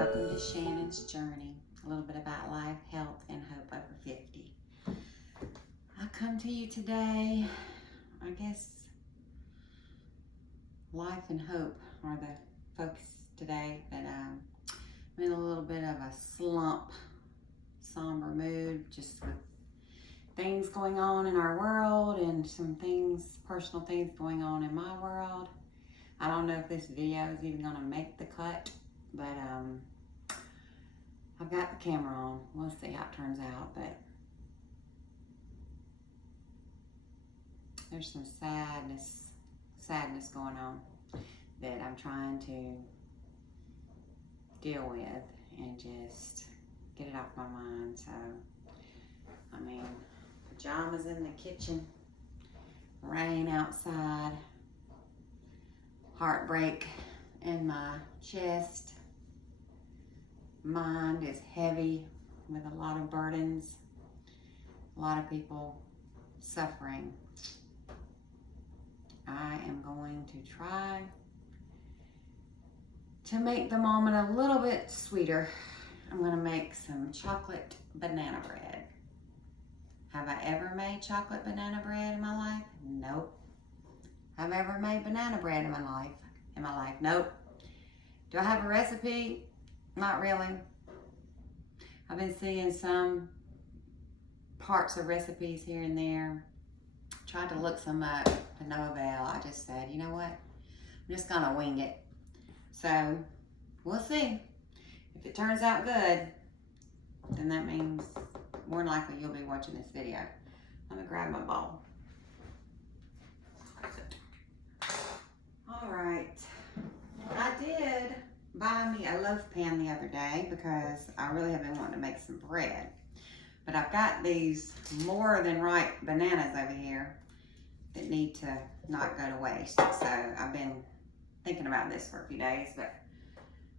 Welcome to Shannon's Journey, a little bit about life, health, and hope over 50. I come to you today, I guess life and hope are the focus today, but I'm in a little bit of a slump, somber mood, just with things going on in our world and some things, personal things going on in my world. I don't know if this video is even gonna make the cut, but I've got the camera on. We'll see how it turns out, but there's some sadness going on that I'm trying to deal with and just get it off my mind. So, I mean, pajamas in the kitchen, rain outside, heartbreak in my chest. Mind is heavy with a lot of burdens, a lot of people suffering. I am going to try to make the moment a little bit sweeter. I'm going to make some chocolate banana bread. Have I ever made chocolate banana bread in my life? Nope. Have I ever made banana bread in my life? Nope. Do I have a recipe? Not really. I've been seeing some parts of recipes here and there. Tried to look some up to no avail. I just said, you know what? I'm just gonna wing it. So we'll see. If it turns out good, then that means more than likely you'll be watching this video. Let me grab my bowl. All right. I did buy me a loaf pan the other day because I really have been wanting to make some bread. But I've got these more than ripe bananas over here that need to not go to waste. So I've been thinking about this for a few days, but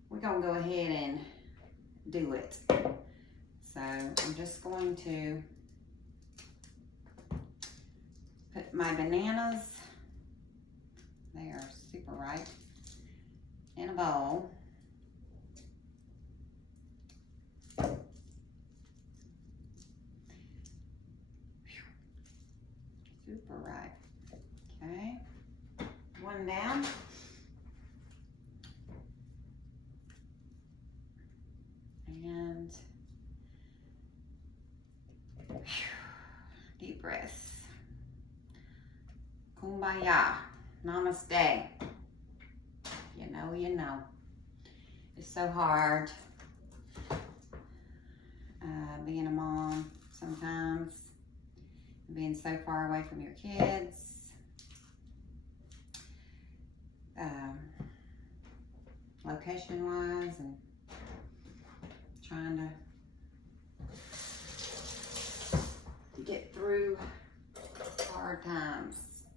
we're gonna go ahead and do it. So I'm just going to put my bananas, they are super ripe, in a bowl. Super ripe. Okay, one down. And deep breaths. Kumbaya. Namaste. You know. It's so hard being a mom sometimes, being so far away from your kids, location-wise, and trying to get through hard times.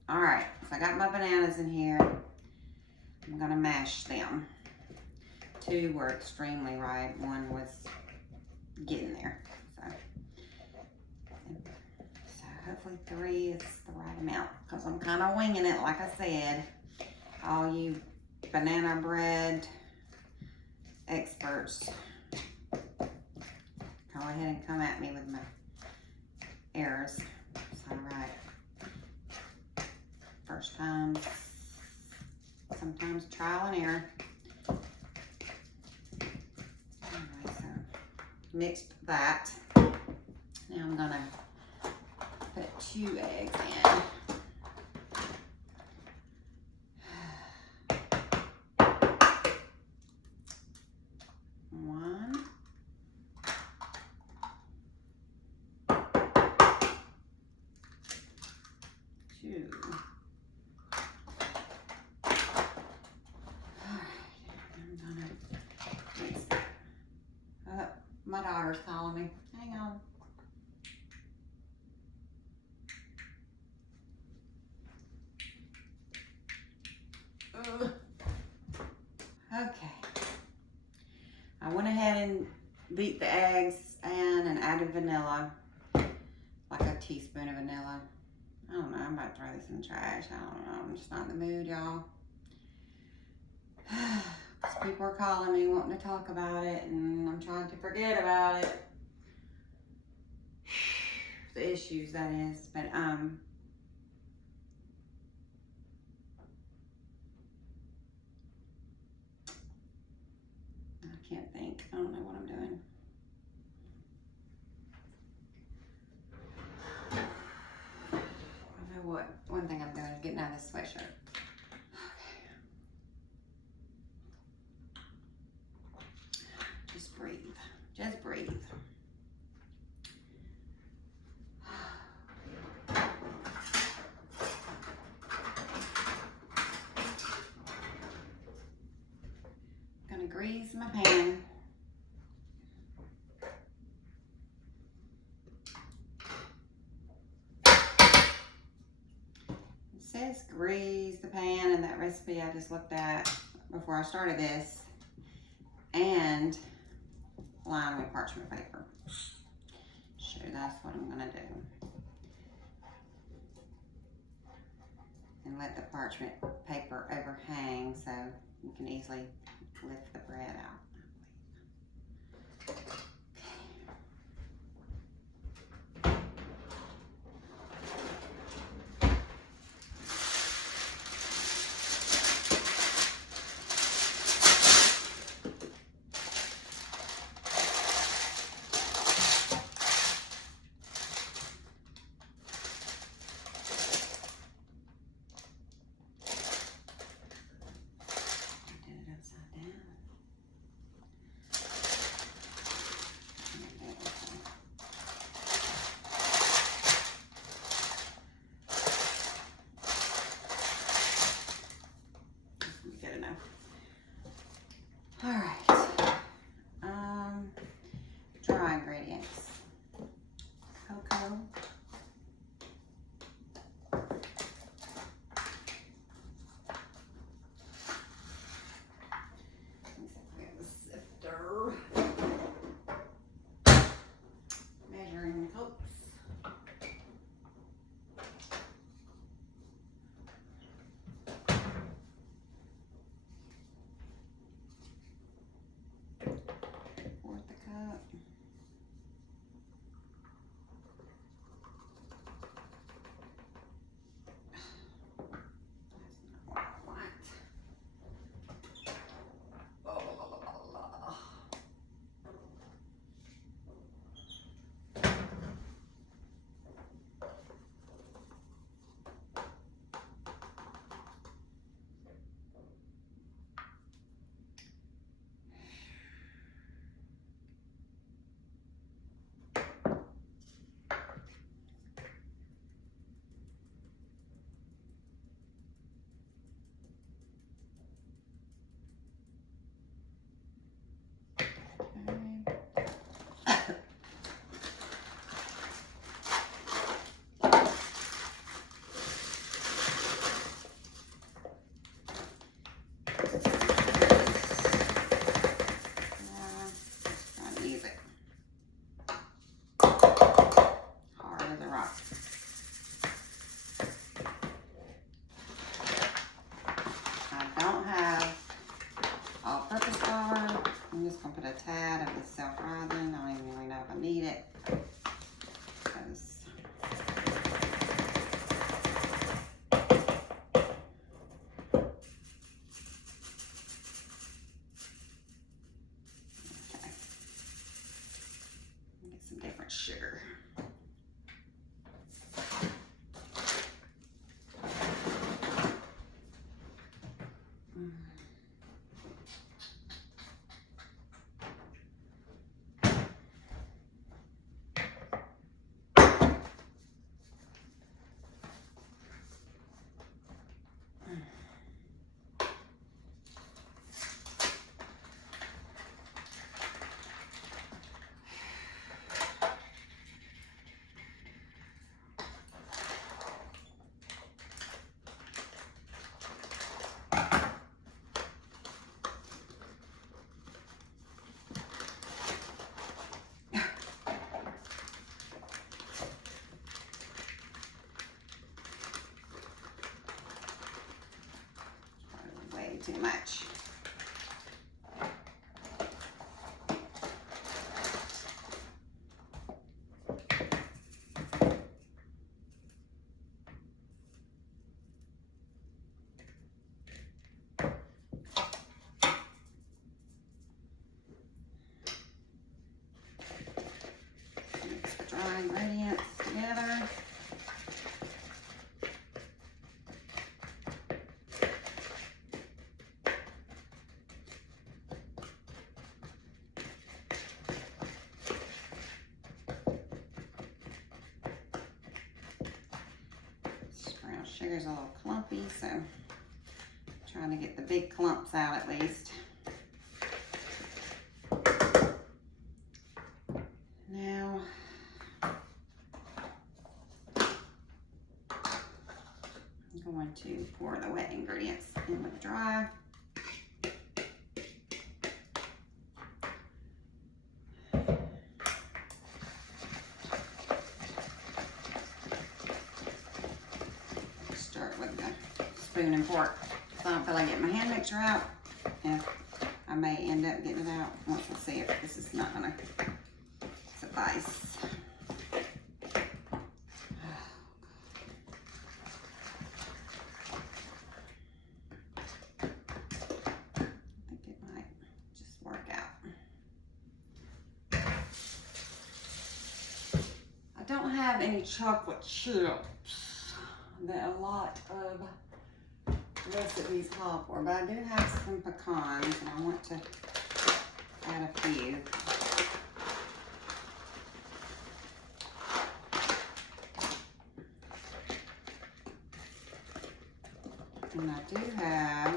All right, so I got my bananas in here. I'm gonna mash them. Two were extremely ripe. One was getting there. So hopefully 3 is the right amount because I'm kind of winging it, like I said. All you banana bread experts, go ahead and come at me with my errors. It's all right. First time, sometimes trial and error. Anyway, so mixed that. Now I'm gonna put 2 eggs in. One. 2. My daughter's calling me. Hang on. Okay. I went ahead and beat the eggs in and added vanilla, like a teaspoon of vanilla. I don't know, I'm about to throw this in the trash. I don't know, I'm just not in the mood, y'all. People are calling me wanting to talk about it, and I'm trying to forget about it. The issues, that is. But I can't think. I don't know what I'm doing. I know what one thing I'm doing is getting out of this sweatshirt. Just breathe. Just breathe. I'm gonna grease my pan. It says grease the pan in that recipe I just looked at before I started this, and line with parchment paper. So that's what I'm gonna do. And let the parchment paper overhang so you can easily lift the bread out. All right, dry ingredients. Cocoa. We have a sifter. Measuring cups. Fourth the cup. Put a tad of this self-rising. I don't even really know if I need it. Okay. Get some different sugar. Too much. Sugar's a little clumpy, so I'm trying to get the big clumps out at least. Now, I'm going to pour the wet ingredients in with the dry. Start with the spoon and fork. So I don't feel like getting my hand mixer out. And I may end up getting it out once I see if this is not gonna suffice. I don't have any chocolate chips that a lot of recipes call for, but I do have some pecans and I want to add a few. And I do have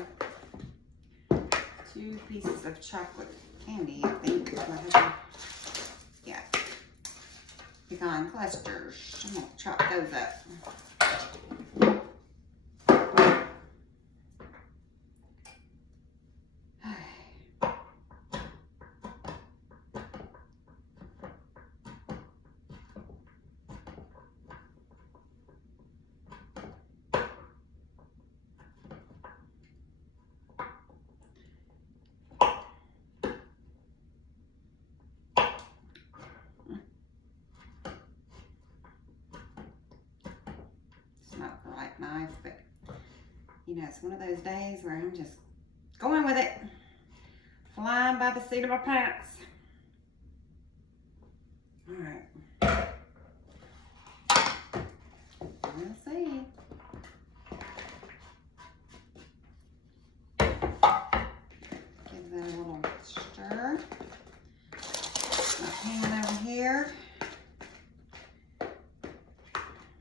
2 pieces of chocolate candy, I think. Yeah. Pecan clusters. I'm going to chop those up. Not quite nice, but you know, it's one of those days where I'm just going with it, flying by the seat of my pants. All right, we'll see. Give that a little stir. My pan over here.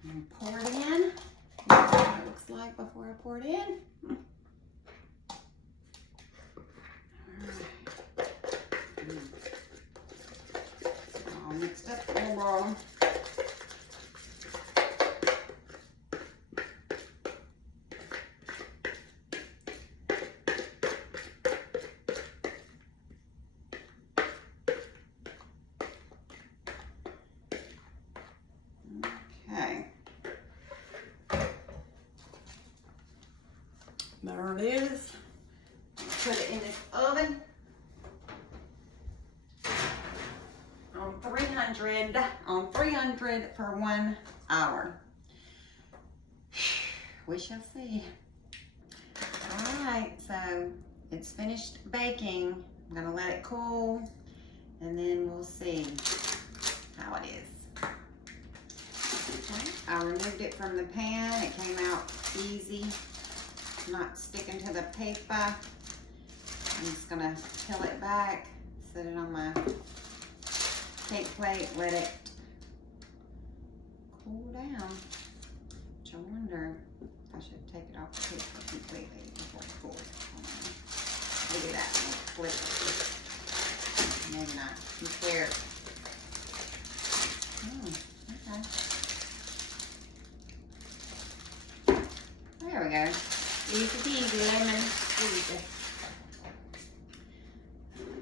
And pour it in. That's what it looks like before I pour it in. All mixed up in the bowl. There it is. Put it in this oven on 300 for 1 hour. We shall see. All right, so it's finished baking. I'm gonna let it cool and then we'll see how it is. Okay, I removed it from the pan. It came out easy. Not sticking to the paper. I'm just gonna peel it back, set it on my cake plate, let it cool down. Which I wonder if I should take it off the paper completely before it cools. Maybe that will flip. Maybe not. I'm scared. Okay. There we go. Easy peasy, lemon squeezy.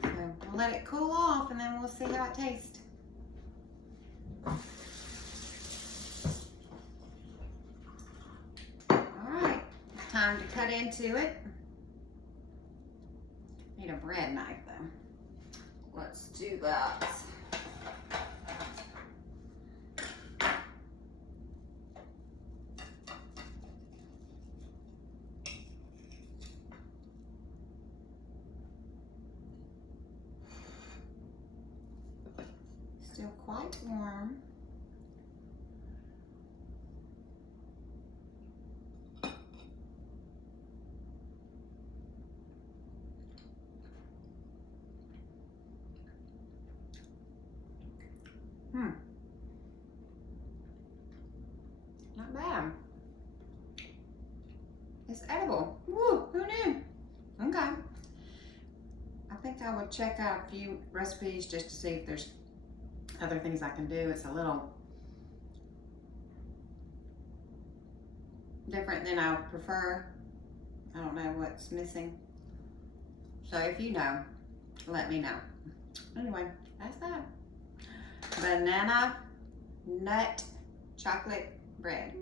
So we'll let it cool off and then we'll see how it tastes. Alright, time to cut into it. Need a bread knife though. Let's do that. Still quite warm. Not bad. check out a few recipes just to see if there's other things I can do. It's a little different than I prefer. I don't know what's missing. So if you know, let me know. Anyway, that's that. Banana nut chocolate bread.